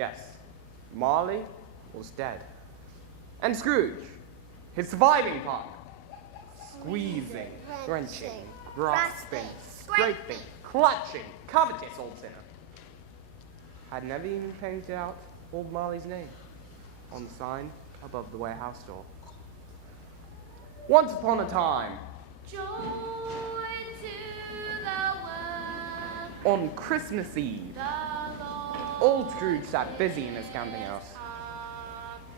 Yes, Marley was dead. And Scrooge, his surviving partner, squeezing, drenching, grasping, scraping, clutching, covetous old sinner, had never even painted out old Marley's name on the sign above the warehouse door. Once upon a time, Joy to the world. On Christmas Eve, old Scrooge sat busy in his counting house.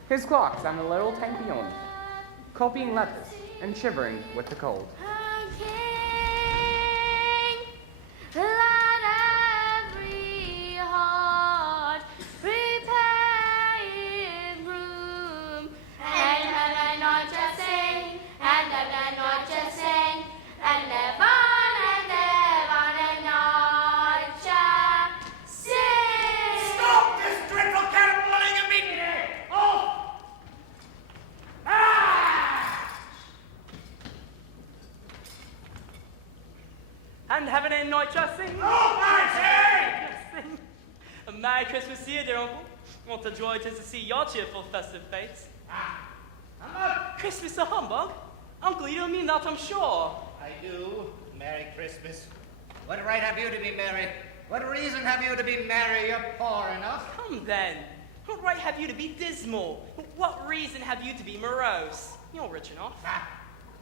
His clock sounded a little tanky on, copying letters and shivering with the cold. Let every heart prepare in room, and not just sing, and not just sing, and live on and not just sing. Stop this dreadful caroling immediately! Off! And heaven and night just sing. Oh, I say! Sing. A Merry Christmas to you, dear uncle. What a joy it is to see your cheerful festive fates. Humbug! Christmas a humbug? Uncle, you don't mean that, I'm sure. I do. Merry Christmas. What right have you to be merry? What reason have you to be merry? You're poor enough. Come then. What right have you to be dismal? What reason have you to be morose? You're rich enough.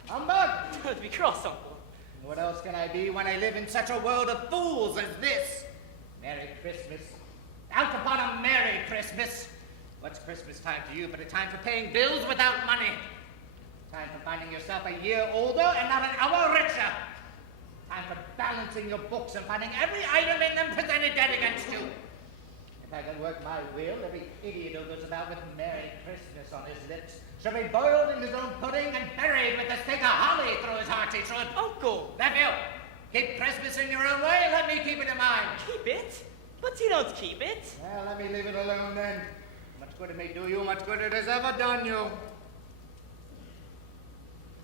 Humbug! To be cross, uncle. What else can I be when I live in such a world of fools as this? Merry Christmas. Out upon a Merry Christmas. What's Christmas time to you but a time for paying bills without money? Time for finding yourself a year older and not an hour richer. Time for balancing your books and finding every item in them presented dead against you. If I can work my will, every idiot who goes about with Merry Christmas on his lips shall be boiled in his own pudding and buried with a stick of holly through his heart, he should. Uncle! Nephew, keep Christmas in your own way, let me keep it in mine. Keep it? But you don't keep it. Well, let me leave it alone then. Much good it may do you, much good it has ever done you.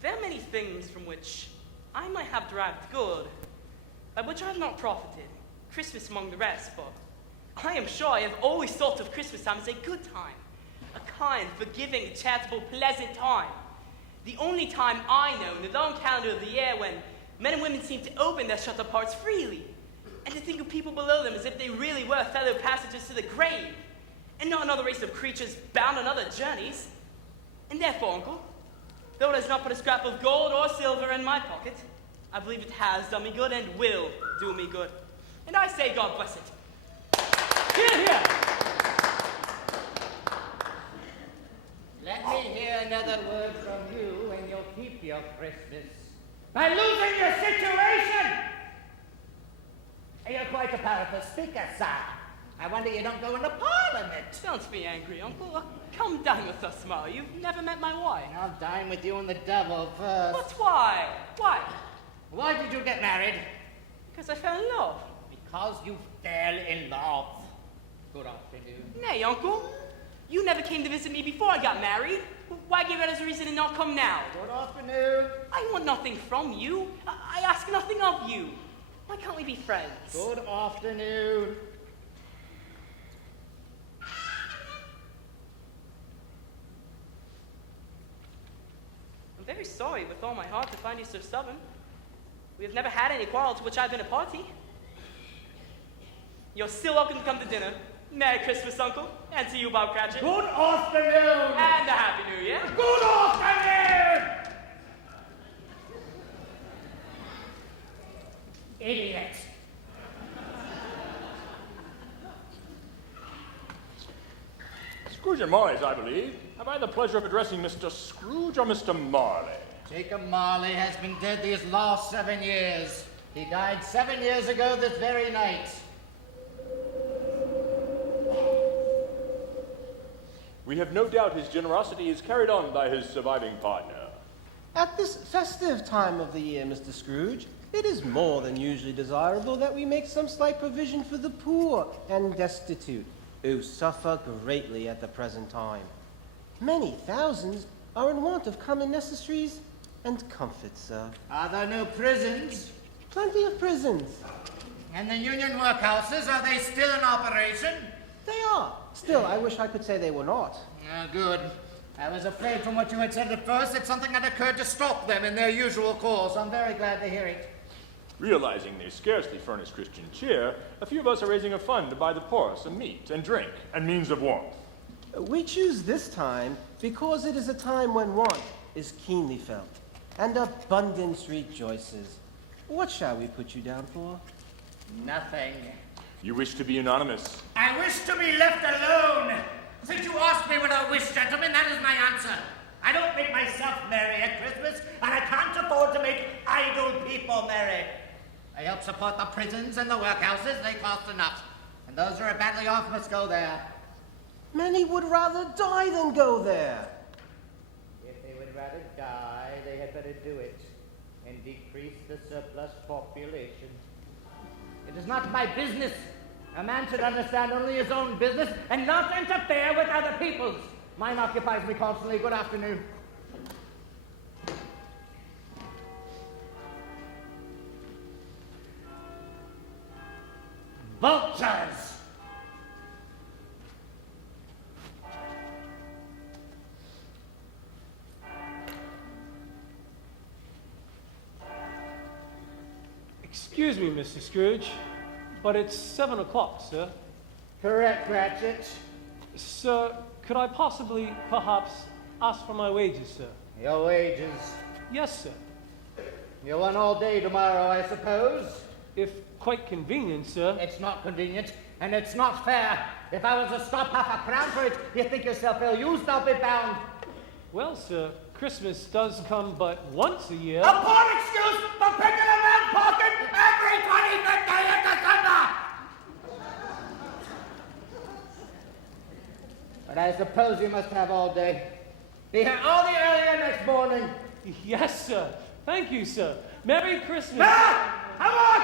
There are many things from which I might have derived good, by which I have not profited, Christmas among the rest, but I am sure I have always thought of Christmas time as a good time, a kind, forgiving, charitable, pleasant time. The only time I know in the long calendar of the year when men and women seem to open their shut-up hearts freely, and to think of people below them as if they really were fellow passengers to the grave, and not another race of creatures bound on other journeys. And therefore, uncle, though it has not put a scrap of gold or silver in my pocket, I believe it has done me good and will do me good. And I say God bless it. Hear, hear! Let me hear another word from you and you'll keep your Christmas. By losing your situation! You're quite a powerful speaker, sir. I wonder you don't go into Parliament. Don't be angry, uncle. Come dine with us tomorrow. You've never met my wife. I'll dine with you and the devil first. But why? Why? Why did you get married? Because I fell in love. Because you fell in love. Good afternoon. Nay, uncle. You never came to visit me before I got married. Why give that as a reason to not come now? Good afternoon. I want nothing from you. I ask nothing of you. Why can't we be friends? Good afternoon. I'm very sorry with all my heart to find you so stubborn. We have never had any quarrel to which I've been a party. You're still welcome to come to dinner. Merry Christmas, Uncle. And to you, Bob Cratchit. Good afternoon. And a Happy New Year. Good afternoon. Idiot. Scrooge and Marley's, I believe. Have I the pleasure of addressing Mr. Scrooge or Mr. Marley? Jacob Marley has been dead these last 7 years. He died 7 years ago this very night. We have no doubt his generosity is carried on by his surviving partner. At this festive time of the year, Mr. Scrooge, it is more than usually desirable that we make some slight provision for the poor and destitute, who suffer greatly at the present time. Many thousands are in want of common necessaries and comforts, sir. Are there no prisons? Plenty of prisons. And the union workhouses, are they still in operation? They are, Still, I wish I could say they were not. Good. I was afraid from what you had said at first that something had occurred to stop them in their usual course. I'm very glad to hear it. Realizing they scarcely furnish Christian cheer, a few of us are raising a fund to buy the poor some meat and drink and means of warmth. We choose this time because it is a time when want is keenly felt, and abundance rejoices. What shall we put you down for? Nothing. You wish to be anonymous. I wish to be left alone. Since you asked me what I wish, gentlemen, that is my answer. I don't make myself merry at Christmas, and I can't afford to make idle people merry. I help support the prisons and the workhouses. They cost enough. And those who are badly off must go there. Many would rather die than go there. If they would rather die, they had better do it and decrease the surplus population. It is not my business. A man should understand only his own business and not interfere with other people's. Mine occupies me constantly. Good afternoon. Vultures! Excuse me, Mr. Scrooge, but it's 7 o'clock, sir. Correct, Cratchit. Sir, could I possibly, perhaps, ask for my wages, sir? Your wages. Yes, sir. You want all day tomorrow, I suppose? If quite convenient, sir. It's not convenient, and it's not fair. If I was to stop half a crown for it, you think yourself ill-used, I'll be bound. Well, sir, Christmas does come but once a year. A poor excuse for picking a man's pocket every 25th day of December! But I suppose you must have all day. Be here all the earlier next morning. Yes, sir. Thank you, sir. Merry Christmas. Ah! Come on!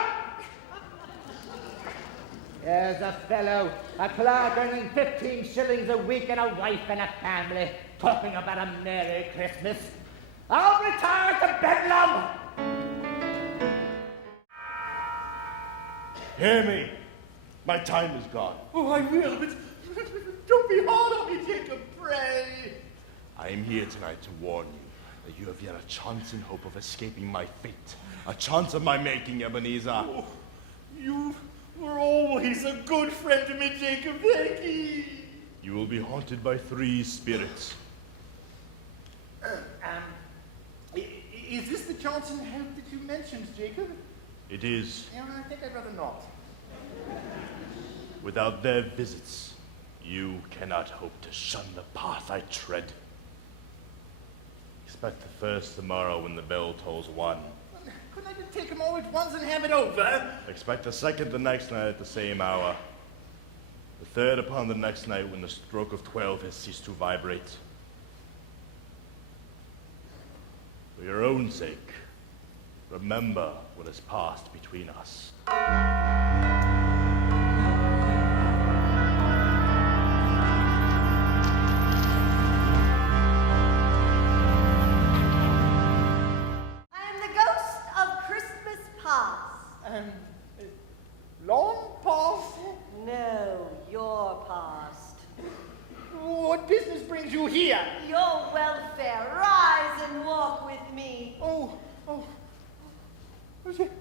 There's a fellow, a clerk earning 15 shillings a week and a wife and a family, talking about a Merry Christmas. I'll retire to Bedlam! Hear me. My time is gone. Oh, I will, but don't be hard on me, Jacob, pray. I am here tonight to warn you that you have yet a chance and hope of escaping my fate. A chance of my making, Ebenezer. Oh, you were always a good friend to me, Jacob. Thank you. You will be haunted by 3 spirits. Is this the chance and hope that you mentioned, Jacob? It is. Yeah, I think I'd rather not. Without their visits, you cannot hope to shun the path I tread. Expect the first tomorrow when the bell tolls 1. Couldn't I just take them all at once and have it over? Expect the second the next night at the same hour. The third upon the next night when the stroke of 12 has ceased to vibrate. For your own sake, remember what has passed between us. Long past? No, your past. What business brings you here? Your welfare. Rise and walk with me. Oh. Is it?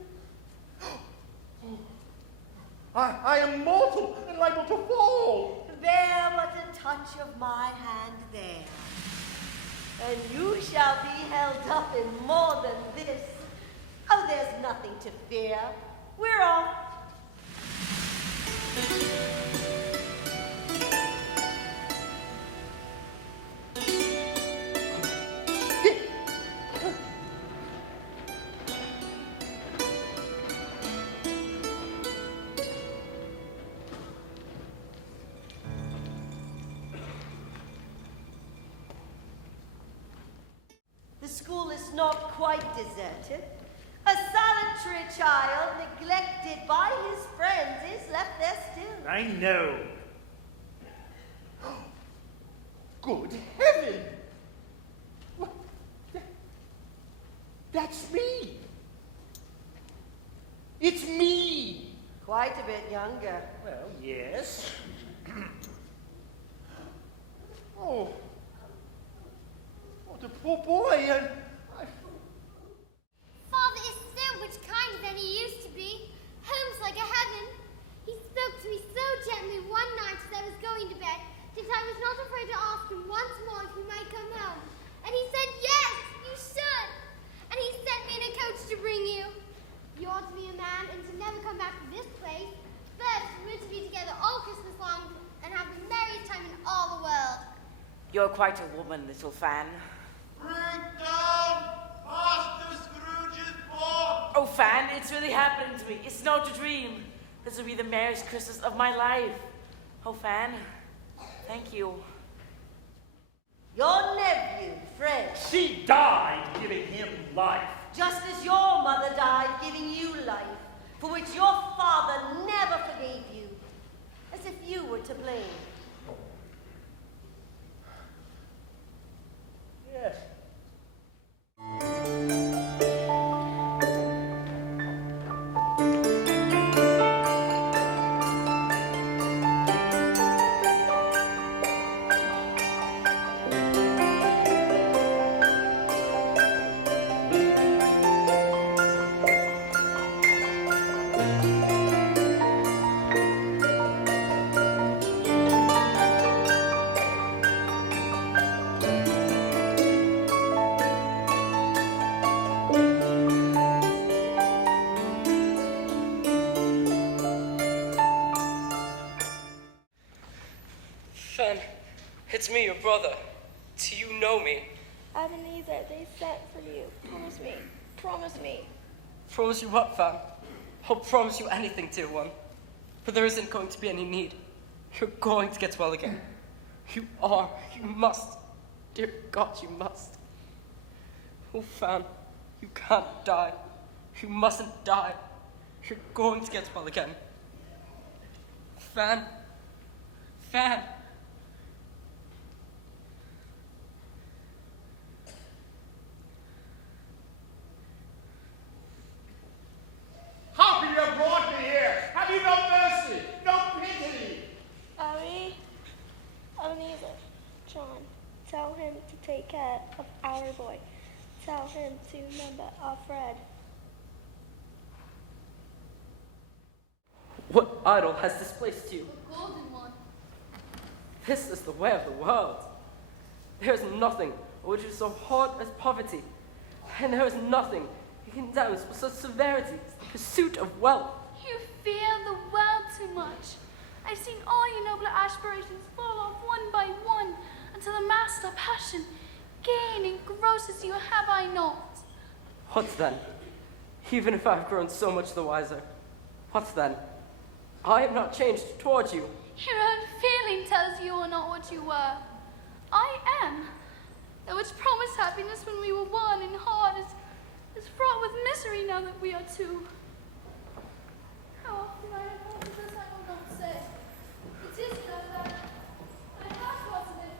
I am mortal and liable to fall. Bear but a touch of my hand there, and you shall be held up in more than this. Oh, there's nothing to fear. We're off. The school is not quite deserted. A solitary child, neglected by his friends, is left there still. I know. Good heaven! That's me! It's me! Quite a bit younger. Well, yes. Oh, the poor boy. Father is so much kinder than he used to be. Home's like a heaven. He spoke to me so gently one night as I was going to bed that I was not afraid to ask him once more if he might come home. And he said, yes, you should. And he sent me in a coach to bring you. You ought to be a man and to never come back to this place. First, we're to be together all Christmas long and have the merriest time in all the world. You're quite a woman, little Fan. Bring down Master Scrooge's box! Oh, Fan, it's really happening to me. It's not a dream. This will be the merriest Christmas of my life. Oh, Fan, thank you. Your nephew, Fred. She died giving him life. Just as your mother died giving you life, for which your father never forgave you, as if you were to blame. Yes. Fan, it's me, your brother. Do you know me? Ebenezer, they sent for you. Promise me. Promise me. Promise you what, Fan? I'll promise you anything, dear one. But there isn't going to be any need. You're going to get well again. You are. You must. Dear God, you must. Oh, Fan, you can't die. You mustn't die. You're going to get well again. Fan. Fan. How could you have brought me here? Have you no mercy, no pity? Abby, Ebenezer, John, tell him to take care of our boy. Tell him to remember our Fred. What idol has displaced you? The golden one. This is the way of the world. There is nothing which is so hard as poverty, and there is nothing you condemns with such severity as the pursuit of wealth. You fear the world too much. I've seen all your nobler aspirations fall off one by one until the master passion gain engrosses you, have I not? What then? Even if I've grown so much the wiser, what then? I have not changed towards you. Your own feeling tells you are not what you were. I am. That which promised happiness when we were one and heart is fraught with misery now that we are two. How often I have thought of this I will not say. It is that I have thought of it.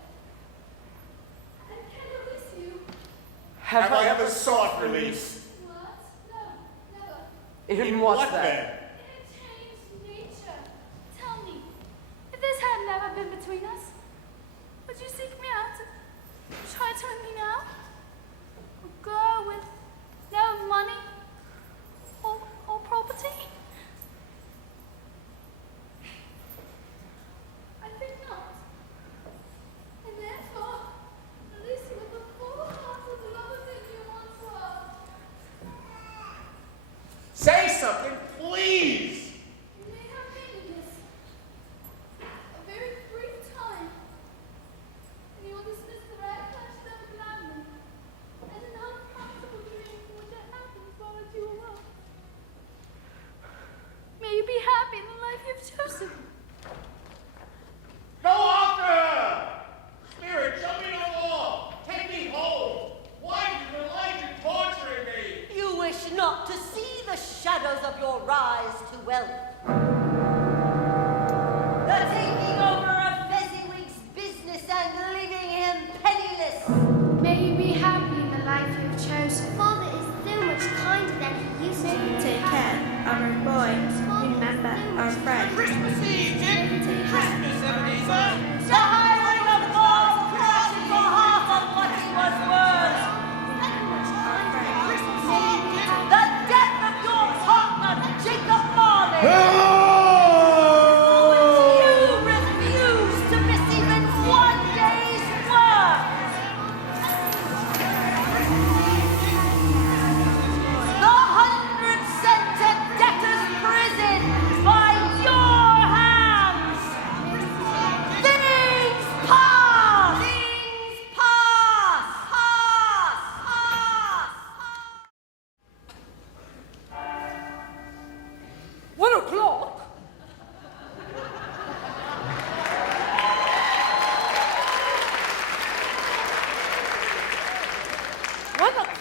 And can release you. Have I ever sought release? What? No, never. In what then? In a changed nature. Tell me, if this had never been between us, would you seek me out and try to win me now? A girl with no money or property? I think not. And therefore, release you with the full heart of the lover that you once were. Say something, please! You may have been in this a very brief time, and you will dismiss the recollection of it gladly as an uncomfortable dream from which it happens while I do alone. May you be happy in the life you've chosen. Go after her! Spirit, show me no more! Take me home! Why do you delight in torturing me? You wish not to see the shadows of your rise to wealth. The taking over of Fezziwig's business and leaving him penniless. May you be happy in the life you've chosen. Father is so much kinder than he used to be. Take care of our boy. Remember our friend. Christmas Eve, Dick! Christmas, Ebenezer! The hiring of all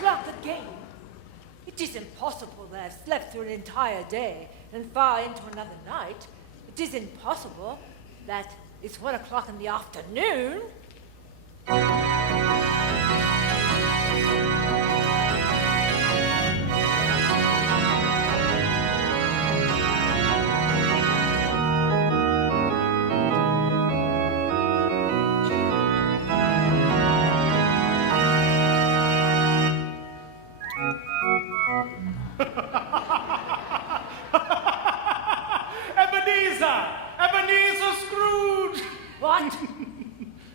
o'clock again. It is impossible that I've slept through an entire day and far into another night. It is impossible that it's 1 o'clock in the afternoon. Ebenezer Scrooge! What?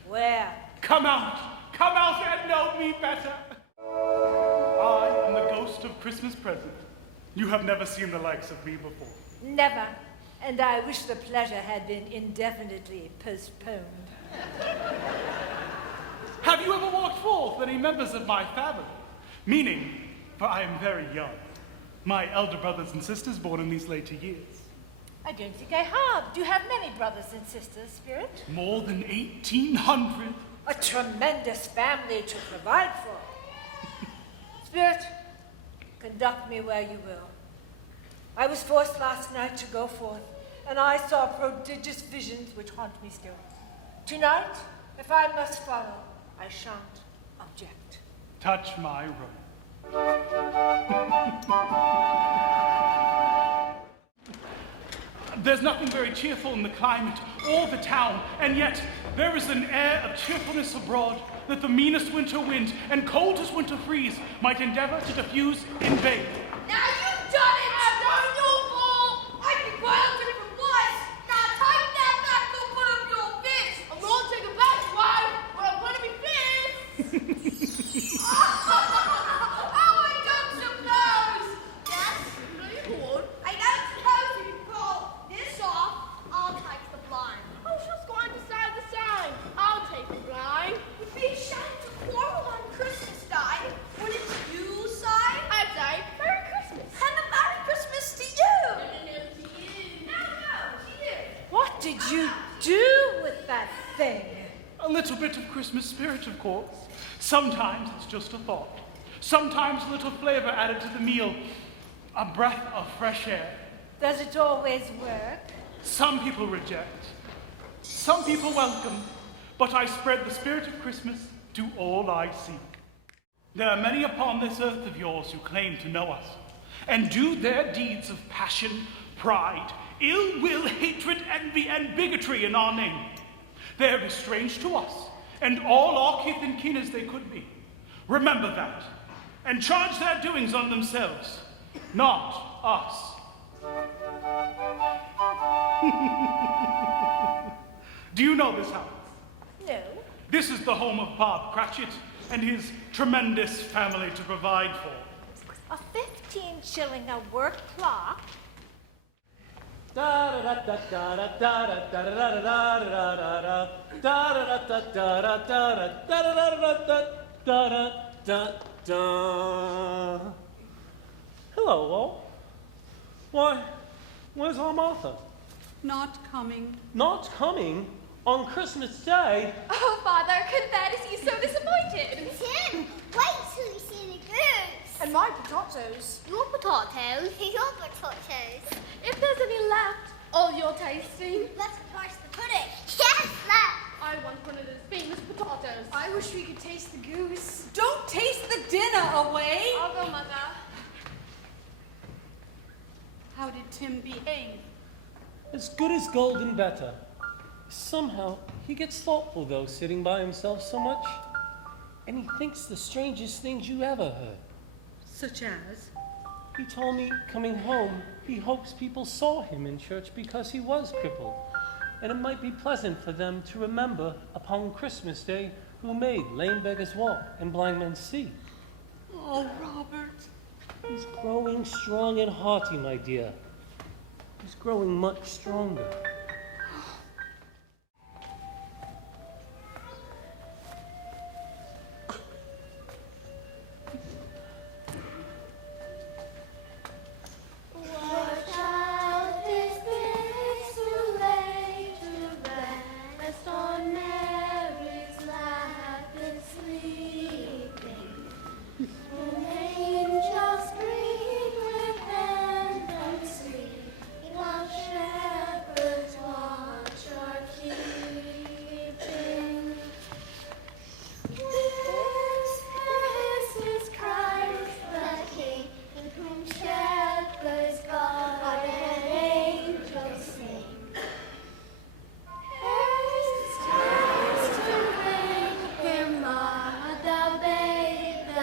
Where? Come out and know me better. I am the ghost of Christmas present. You have never seen the likes of me before. Never. And I wish the pleasure had been indefinitely postponed. Have you ever walked forth with any members of my family? Meaning, for I am very young, my elder brothers and sisters born in these later years. I don't think I have. Do you have many brothers and sisters, Spirit? More than 1,800. A tremendous family to provide for. Spirit, conduct me where you will. I was forced last night to go forth, and I saw prodigious visions which haunt me still. Tonight, if I must follow, I shan't object. Touch my robe. There's nothing very cheerful in the climate or the town, and yet there is an air of cheerfulness abroad that the meanest winter wind and coldest winter freeze might endeavor to diffuse in vain. Now you've done it! It's not your fault! I can quite a different voice! Now take that back, don't put up your fist! I'm not taking it back, wife, but I'm gonna be fist! Oh, I don't suppose! Yes, really good. I don't suppose if you call this off, I'll take the blind. I was just going to say the same. I'll take the blind. It'd be a shame to quarrel on Christmas Day. Wouldn't you say? I'd say Merry Christmas. And a Merry Christmas to you. No, to you. No, to you. What did you do with that thing? A little bit of Christmas spirit, of course. Sometimes it's just a thought. Sometimes a little flavor added to the meal. A breath of fresh air. Does it always work? Some people reject. Some people welcome. But I spread the spirit of Christmas to all I seek. There are many upon this earth of yours who claim to know us, and do their deeds of passion, pride, ill will, hatred, envy, and bigotry in our name. They are estranged to us, and all our kith and kin as they could be. Remember that, and charge their doings on themselves, not us. Do you know this house? No. This is the home of Bob Cratchit and his tremendous family to provide for. A 15-shilling a work clock? Hello, all. Why, where's Aunt Martha? Not coming. Not coming? On Christmas Day? Oh, Father, couldn't bear to see you so disappointed. Tim, wait till you see the goose. And my potatoes. Your potatoes? Your potatoes. If there's any left, all you're tasting. Let's taste the pudding. Yes, left. I want one of those famous potatoes. I wish we could taste the goose. Don't taste the dinner away. I'll go, Mother. How did Tim behave? As good as gold and better. Somehow, he gets thoughtful, though, sitting by himself so much. And he thinks the strangest things you ever heard. Such as? He told me, coming home, he hopes people saw him in church because he was crippled. And it might be pleasant for them to remember upon Christmas Day who made lame beggars walk and blind men see. Oh, Robert. He's growing strong and hearty, my dear. He's growing much stronger.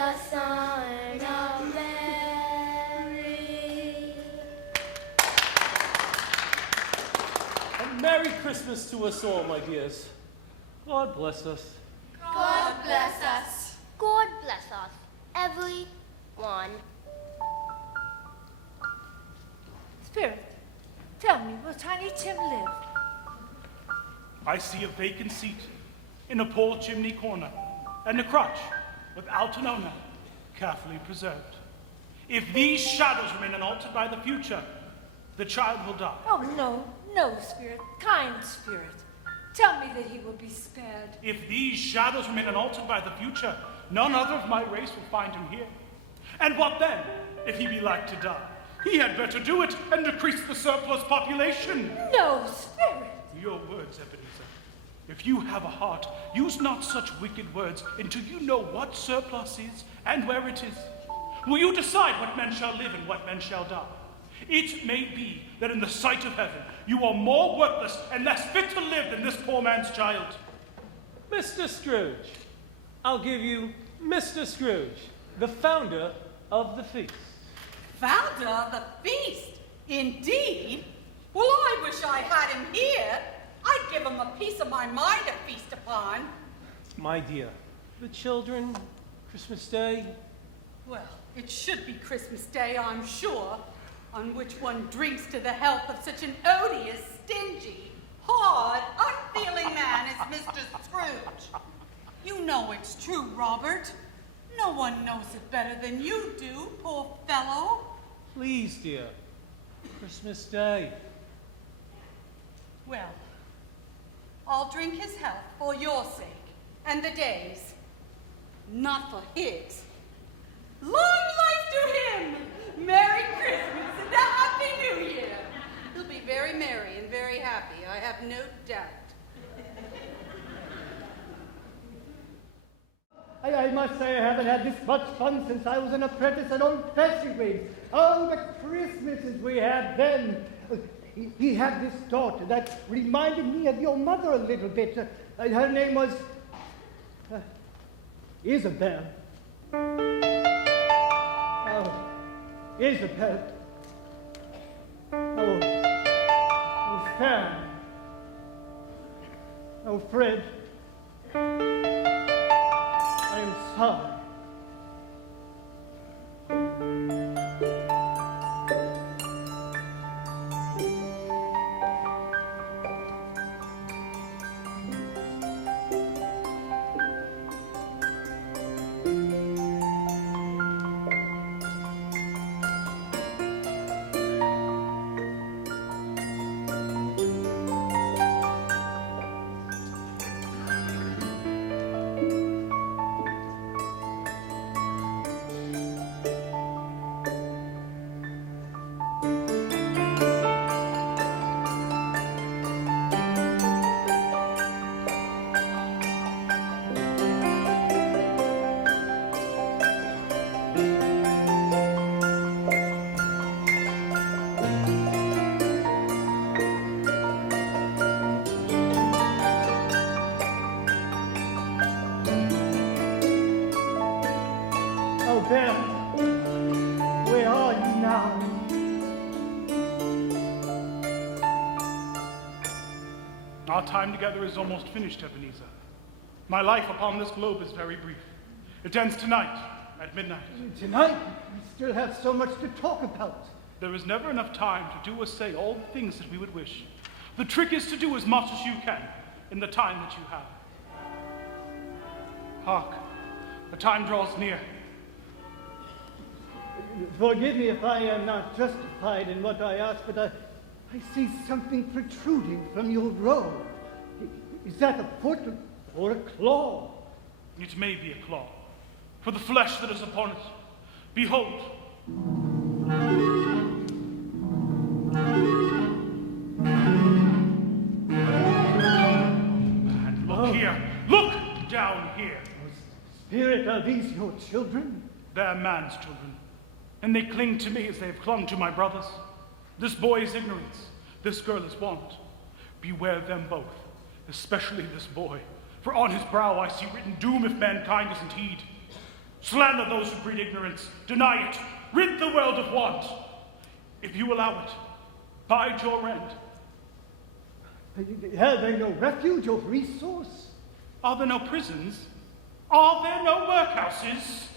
the Son of Mary. A Merry Christmas to us all, my dears. God bless us. God bless us. God bless us, everyone. Spirit, tell me, will Tiny Tim live? I see a vacant seat in a poor chimney corner, and a crutch without an owner, carefully preserved. If these shadows remain unaltered by the future, the child will die. Oh, no, no, Spirit, kind Spirit. Tell me that he will be spared. If these shadows remain unaltered by the future, none other of my race will find him here. And what then, if he be like to die? He had better do it and decrease the surplus population. No, Spirit. Your words, Ebenezer. If you have a heart, use not such wicked words until you know what surplus is and where it is. Will you decide what men shall live and what men shall die? It may be that in the sight of heaven, you are more worthless and less fit to live than this poor man's child. Mr. Scrooge, I'll give you Mr. Scrooge, the founder of the feast. Founder of the feast? Indeed? Well, I wish I had him here. I'd give him a piece of my mind to feast upon. My dear, the children, Christmas Day. Well, it should be Christmas Day, I'm sure, on which one drinks to the health of such an odious, stingy, hard, unfeeling man as Mr. Scrooge. You know it's true, Robert. No one knows it better than you do, poor fellow. Please, dear. Christmas Day. Well, I'll drink his health for your sake, and the day's, not for his. Long life to him! Merry Christmas and a Happy New Year! He'll be very merry and very happy, I have no doubt. I must say I haven't had this much fun since I was an apprentice at old Fezziwig's. Oh, the Christmases we had then. He had this daughter that reminded me of your mother a little bit. Her name was Isabel. Oh, Isabel. Oh, Fan. Oh, Fred. I am sorry. Ben, where are you now? Our time together is almost finished, Ebenezer. My life upon this globe is very brief. It ends tonight, at midnight. Tonight, we still have so much to talk about. There is never enough time to do or say all the things that we would wish. The trick is to do as much as you can in the time that you have. Hark, the time draws near. Forgive me if I am not justified in what I ask, but I see something protruding from your robe. Is that a foot or a claw? It may be a claw, for the flesh that is upon it. Behold. And look here. Look down here. Spirit, are these your children? They're man's children, and they cling to me as they have clung to my brothers. This boy is ignorance, this girl is want. Beware them both, especially this boy, for on his brow I see written doom if mankind doesn't heed. Slander those who breed ignorance. Deny it. Rid the world of want. If you allow it, bide your end. Have they no refuge or resource? Are there no prisons? Are there no workhouses?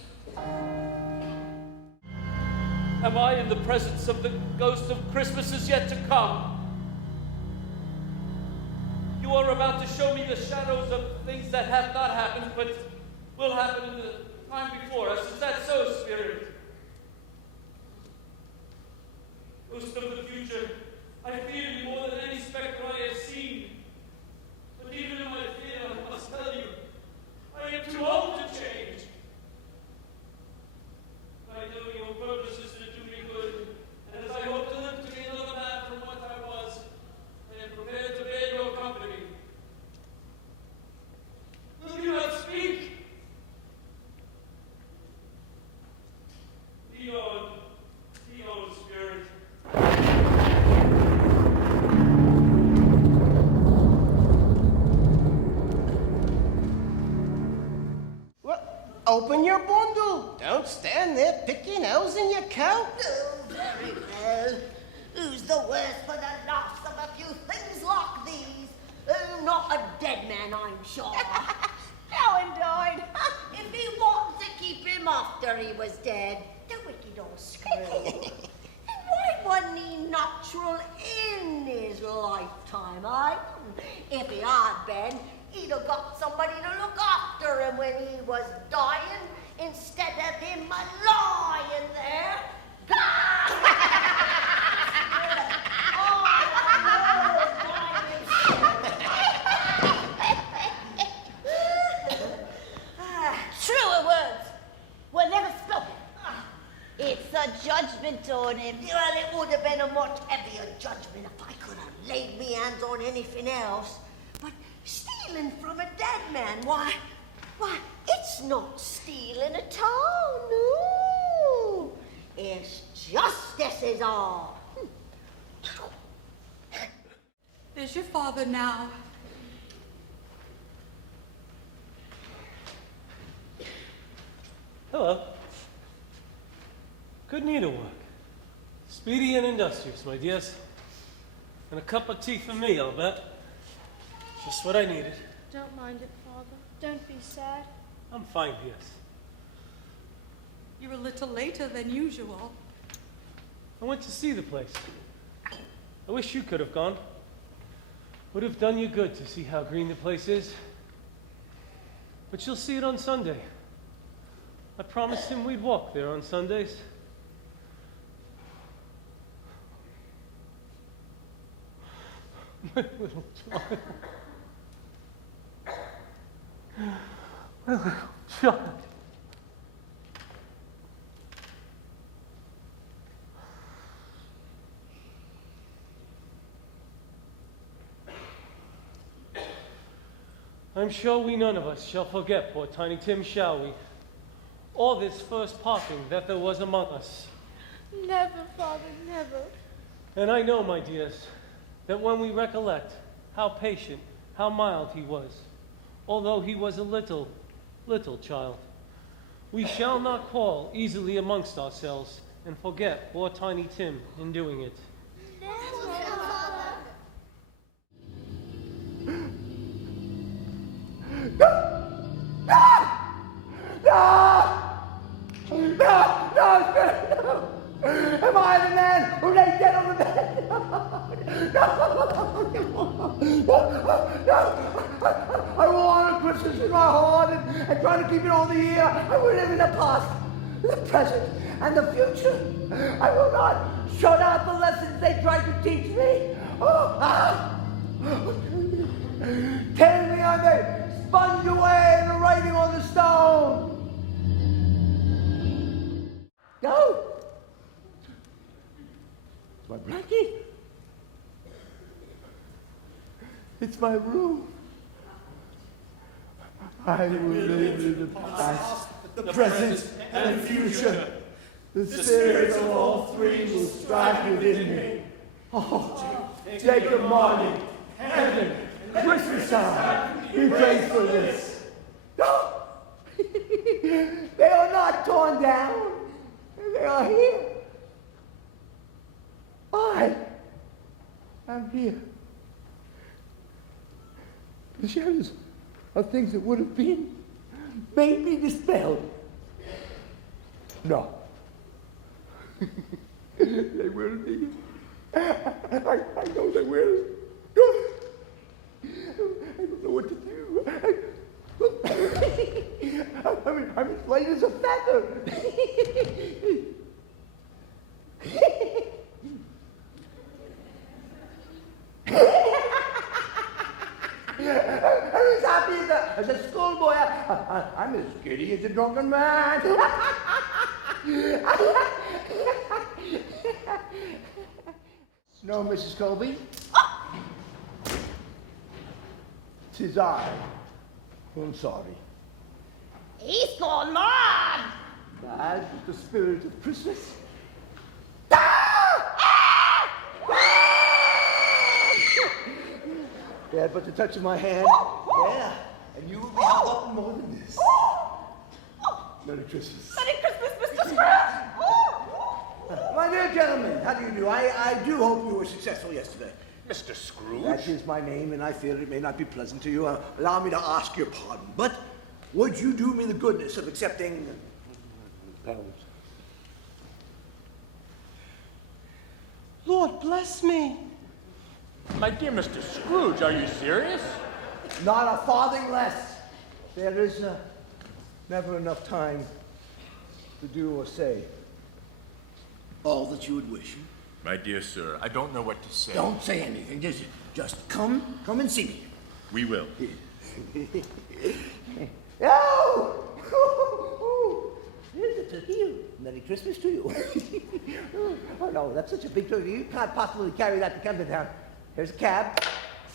Am I in the presence of the ghost of Christmases yet to come? You are about to show me the shadows of things that have not happened, but will happen in the time before us. Is that so, Spirit? Ghost of the future, I fear you more than any spectre I have seen. But even in my fear, I must tell you, I am too old to change. I know your purpose is to do me good, and as I hope to live to be another man from what I was, I am prepared to bear your company. Will you not speak? Leon, Spirit. Well, open your bundle. Don't stand there picking holes in your coat. Oh, very well. Who's the worse for the loss of a few things like these? Oh, not a dead man, I'm sure. Now and died. If he wanted to keep him after he was dead, the wicked old Scrooge. And why wasn't he natural in his lifetime, eh? If he had been, he'd have got somebody to look after him when he was dying, instead of him lying there. Truer words were never spoken. It's a judgment on him. Well, it would have been a much heavier judgment if I could have laid me hands on anything else. But stealing from a dead man, why, it's not stealing at all, no. It's justice is all. There's your father now. Hello. Good needlework. Speedy and industrious, my dears. And a cup of tea for me, I'll bet. Just what I needed. Don't mind it, Father. Don't be sad. I'm fine, dears. You're a little later than usual. I went to see the place. I wish you could have gone. Would have done you good to see how green the place is. But you'll see it on Sunday. I promised him we'd walk there on Sundays. My little child. My little child. I'm sure we none of us shall forget poor Tiny Tim, shall we? Or this first parting that there was among us. Never, Father, never. And I know, my dears, that when we recollect how patient, how mild he was, although he was a little child, we shall not quarrel easily amongst ourselves and forget poor Tiny Tim in doing it. No! Am I the man who lay dead on the bed? No! I will honor Christmas in my heart and try to keep it all the year. I will live in the past, the present, and the future. I will not shut out the lessons they tried to teach me. Tell me I may sponge away the writing on the stone. No! It's my blanket. It's my room. I will live in the past, the present, and the future. The spirits of all three will strive within me. Oh, Jacob Marley, heaven, Christmas time, we praise for this. No! They are not torn down. They are here. I am here. The shadows of things that would have been made me dispelled. No. They will be. I know they will. I don't know what to do. I'm as light as a feather. I'm as happy as a schoolboy. I'm as giddy as a drunken man. No, Mrs. Colby. Tis I. I'm sorry. He's gone mad. Mad with the spirit of Christmas. Yeah, but the touch of my hand. Yeah, and you will be held up more than this. Merry Christmas. Merry Christmas, Mr. Scrooge. My dear gentlemen, how do you do? I do hope you were successful yesterday. Mr. Scrooge? That is my name, and I fear it may not be pleasant to you. Allow me to ask your pardon, but would you do me the goodness of accepting pounds? Lord bless me. My dear Mr. Scrooge, are you serious? Not a farthing less. There is never enough time to do or say all that you would wish. My dear sir, I don't know what to say. Don't say anything, just come and see me. We will. Oh! Here's to you. Merry Christmas to you. Oh no, that's such a big turkey. You can't possibly carry that to Camden Town. Here's a cab.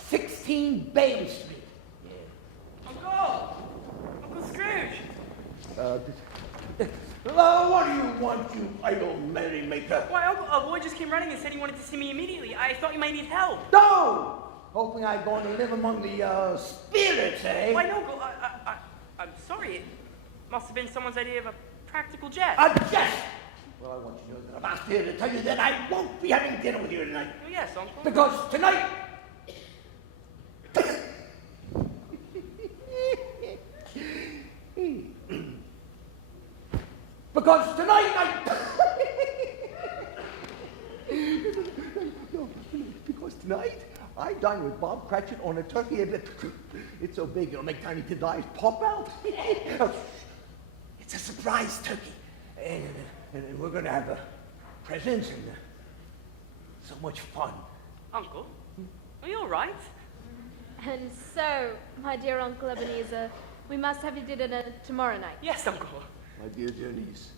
16 Bailey Street. Uncle Scrooge! What do you want, you idle merrymaker? Why, Uncle, a boy just came running and said he wanted to see me immediately. I thought you might need help. No! Hoping I'd going to live among the spirits, eh? Why, no, Uncle, I'm sorry. It must have been someone's idea of a practical jest. A jest? Well, I want you to know that I'm asked here to tell you that I won't be having dinner with you tonight. Oh, yes, Uncle. Because tonight... Because tonight No, because tonight I dine with Bob Cratchit on a turkey. It's so big it'll make tiny kid eyes pop out. It's a surprise turkey. And we're going to have presents and so much fun. Uncle, are you all right? And so, my dear Uncle Ebenezer, we must have you dinner tomorrow night. Yes, Uncle. My dear niece,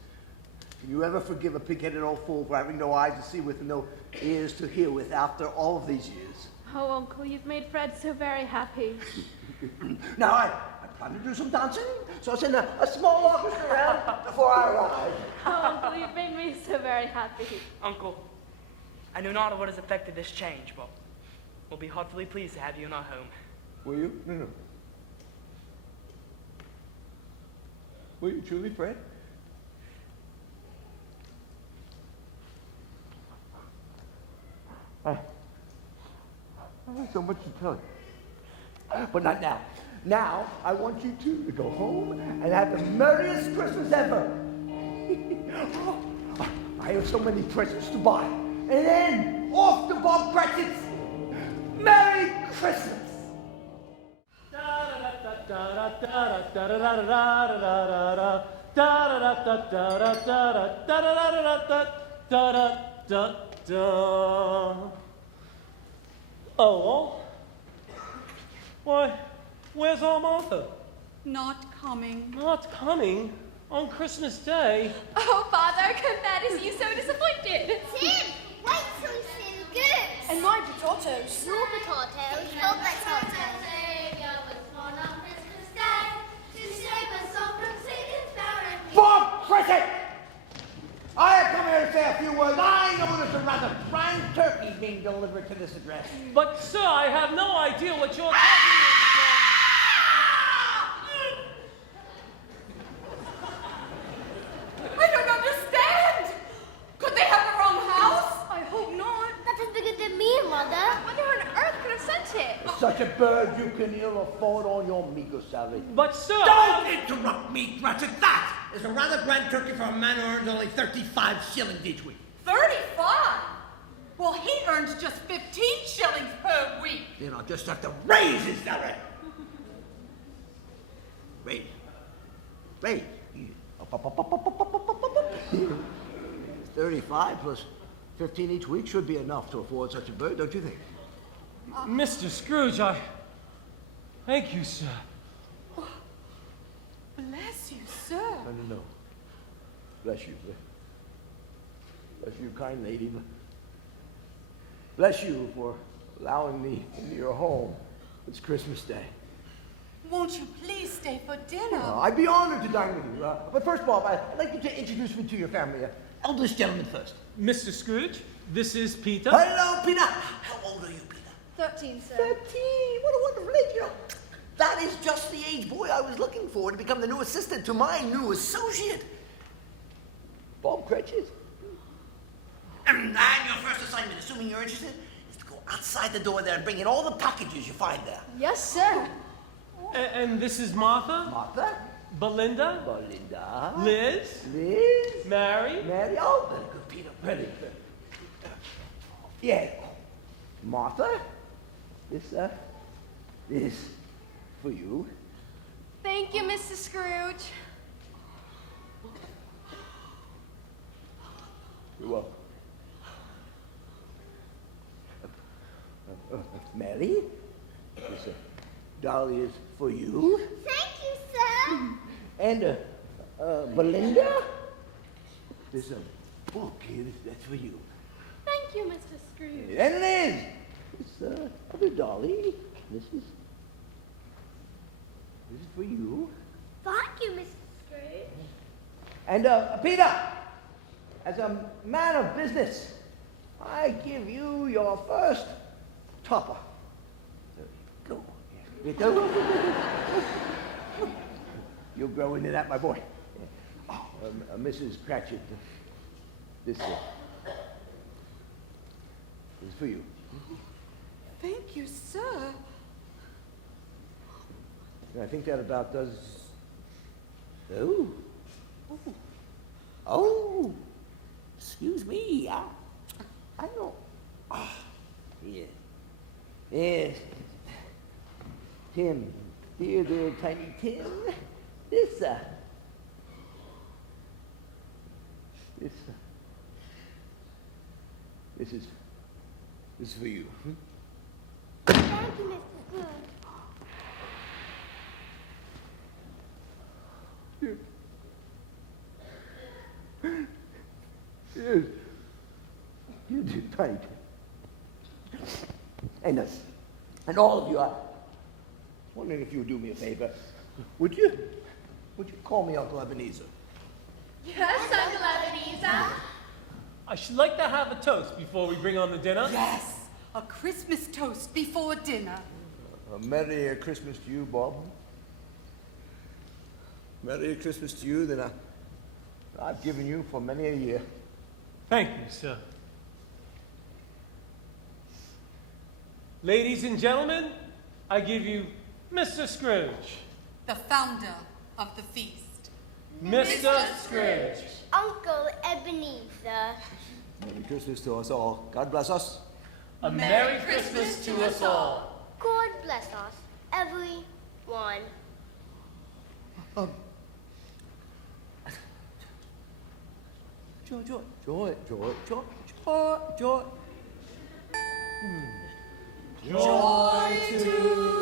can you ever forgive a pig-headed old fool for having no eyes to see with and no ears to hear with after all of these years? Oh, Uncle, you've made Fred so very happy. Now, I plan to do some dancing, so I'll send a small orchestra around before I arrive. Oh, Uncle, you've made me so very happy. Uncle, I know not what has affected this change, but we'll be heartily pleased to have you in our home. Will you? No. Will you truly, Fred? I have so much to tell you. But not now. Now, I want you two to go home and have the merriest Christmas ever. I have so many presents to buy. And then, off to Bob Cratchit's Merry Christmas! Oh, why, where's Aunt Martha? Not coming. Not coming? On Christmas Day? Oh, Father, that is you so disappointed. Tim, wait till you see the goose. And my potatoes. Your potatoes, your potatoes. Bob Cratchit! I have come here to say a few words. I know there's a rather prime turkey being delivered to this address. But, sir, I have no idea what you're talking about. such a bird you can ill afford on your meager salary. But, sir... Don't interrupt me, Cratchit. That is a rather grand turkey for a man who earns only 35 shillings each week. 35? Well, he earns just 15 shillings per week. Then I'll just have to raise his salary. Raise. 35 plus 15 each week should be enough to afford such a bird, don't you think? Mr. Scrooge, I... Thank you, sir. Bless you, sir. No. Bless you. Bless you, kind lady. Bless you for allowing me into your home. It's Christmas Day. Won't you please stay for dinner? I'd be honored to dine with you. But first, Bob, I'd like you to introduce me to your family. Eldest gentleman first. Mr. Scrooge, this is Peter. Hello, Peter. How old are you, Peter? 13, sir. 13. What a wonderful age. You know, that is just the age boy I was looking for to become the new assistant to my new associate, Bob Cratchit. And your first assignment, assuming you're interested, is to go outside the door there and bring in all the packages you find there. Yes, sir. And this is Martha? Martha? Belinda? Liz? Mary? Oh, very good, Peter. Very good. Yeah. Martha? This for you. Thank you, Mr. Scrooge. You're welcome. Mary? This dolly is for you. Thank you, sir. And Belinda? This book here, that's for you. Thank you, Mr. Scrooge. And Liz! This other dolly, this is for you. Thank you, Mr. Scrooge. And Peter, as a man of business, I give you your first topper. There you go. You'll grow into that, my boy. Oh, Mrs. Cratchit, this is for you. Thank you, sir. And I think that about does... Oh, excuse me. I don't... Yeah. Yes. Tim, dear tiny Tim, this is for you. Thank you, Mr. Scrooge. Yes. You did tiny Tim. And all of you, I was wondering if you would do me a favor. Would you call me Uncle Ebenezer? Yes, Uncle Ebenezer. I should like to have a toast before we bring on the dinner. Yes, a Christmas toast before dinner. A Merry Christmas to you, Bob. Merry Christmas to you that I've given you for many a year. Thank you, sir. Ladies and gentlemen, I give you Mr. Scrooge. The founder of the feast. Mr. Scrooge. Uncle Ebenezer. Merry Christmas to us all. God bless us. A Merry Christmas to us all. God bless us, everyone. Joy. Joy to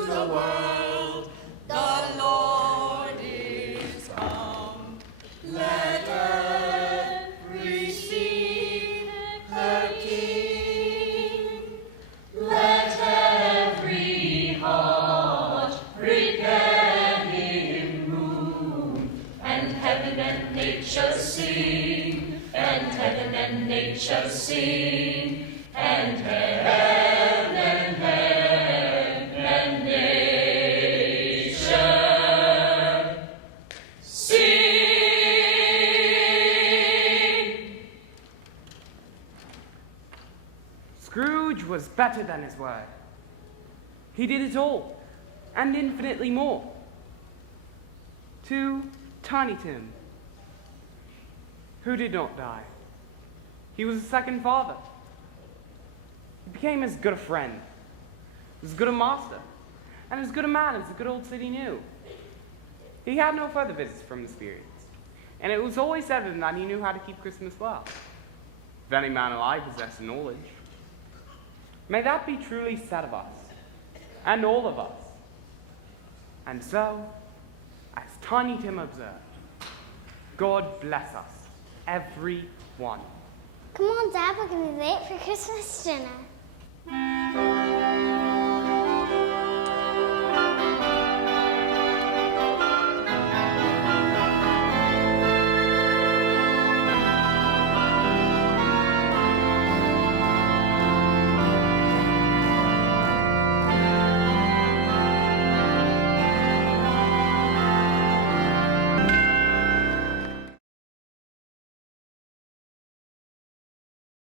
the world, the Lord is come. Let earth receive her King. Let every heart prepare him room, and heaven and nature sing, and heaven and nature sing, and heaven. Scrooge was better than his word. He did it all, and infinitely more. To Tiny Tim, who did not die. He was a second father. He became as good a friend, as good a master, and as good a man as the good old city knew. He had no further visits from the spirits, and it was always evident that he knew how to keep Christmas well. If any man alive possessed knowledge, may that be truly said of us, and all of us. And so, as Tiny Tim observed, God bless us, every one. Come on, Dad, we're going to be late for Christmas dinner.